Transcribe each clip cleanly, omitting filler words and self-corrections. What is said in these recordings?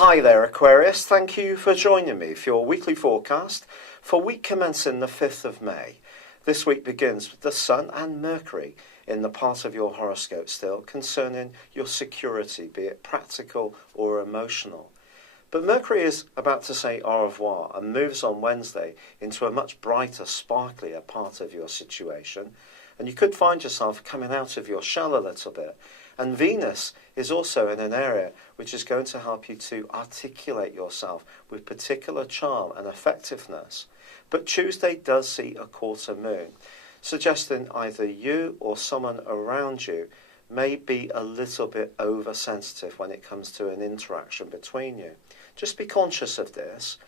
Hi there, Aquarius. Thank you for joining me for your weekly forecast for week commencing the 5th of May. This week begins with the Sun and Mercury in the part of your horoscope still concerning your security, be it practical or emotional. But Mercury is about to say au revoir and moves on Wednesday into a much brighter, sparklier part of your situation. And you could find yourself coming out of your shell a little bit. And Venus is also in an area which is going to help you to articulate yourself with particular charm and effectiveness. But Tuesday does see a quarter moon, suggesting either you or someone around you may be a little bit oversensitive when it comes to an interaction between you. Just be conscious of this.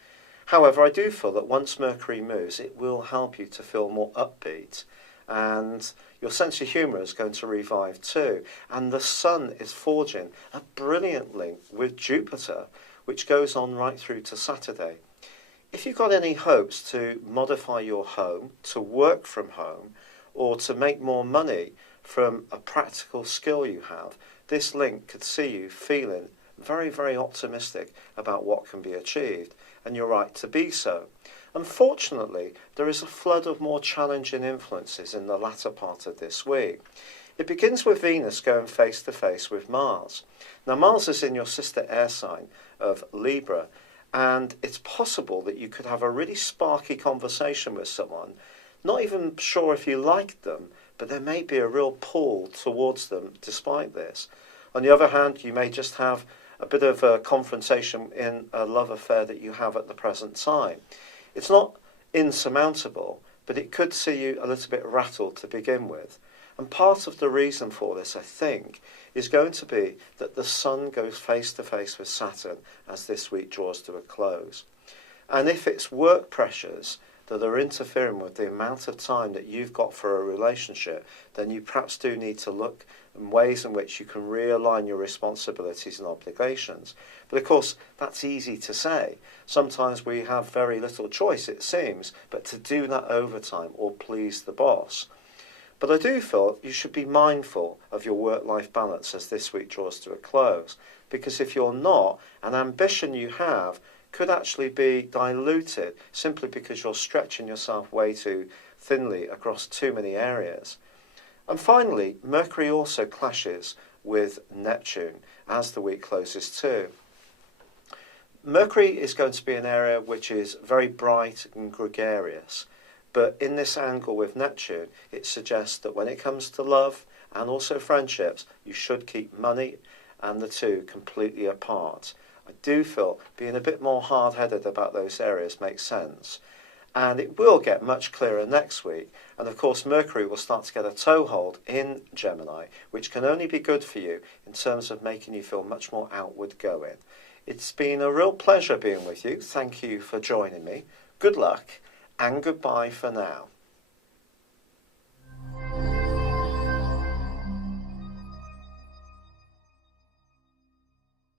However, I do feel that once Mercury moves, it will help you to feel more upbeat. And your sense of humour is going to revive too. And the Sun is forging a brilliant link with Jupiter, which goes on right through to Saturday. If you've got any hopes to modify your home, to work from home, or to make more money from a practical skill you have, this link could see you feeling very, very optimistic about what can be achieved. And you're right to be so. Unfortunately, there is a flood of more challenging influences in the latter part of this week. It begins with Venus going face to face with Mars. Now, Mars is in your sister air sign of Libra, and it's possible that you could have a really sparky conversation with someone, not even sure if you like them, but there may be a real pull towards them despite this. On the other hand, you may just have a bit of a confrontation in a love affair that you have at the present time. It's not insurmountable, but it could see you a little bit rattled to begin with. And part of the reason for this, I think, is going to be that the Sun goes face to face with Saturn as this week draws to a close. And if it's work pressures that are interfering with the amount of time that you've got for a relationship, then you perhaps do need to look at ways in which you can realign your responsibilities and obligations. But of course, that's easy to say. Sometimes we have very little choice, it seems, but to do that overtime or please the boss. But I do feel you should be mindful of your work-life balance as this week draws to a close, because if you're not, an ambition you have could actually be diluted simply because you're stretching yourself way too thinly across too many areas. And finally, Mercury also clashes with Neptune as the week closes too. Mercury is going to be an area which is very bright and gregarious, but in this angle with Neptune, it suggests that when it comes to love and also friendships, you should keep money and the two completely apart. I do feel being a bit more hard-headed about those areas makes sense. And it will get much clearer next week. And of course, Mercury will start to get a toehold in Gemini, which can only be good for you in terms of making you feel much more outward going. It's been a real pleasure being with you. Thank you for joining me. Good luck and goodbye for now.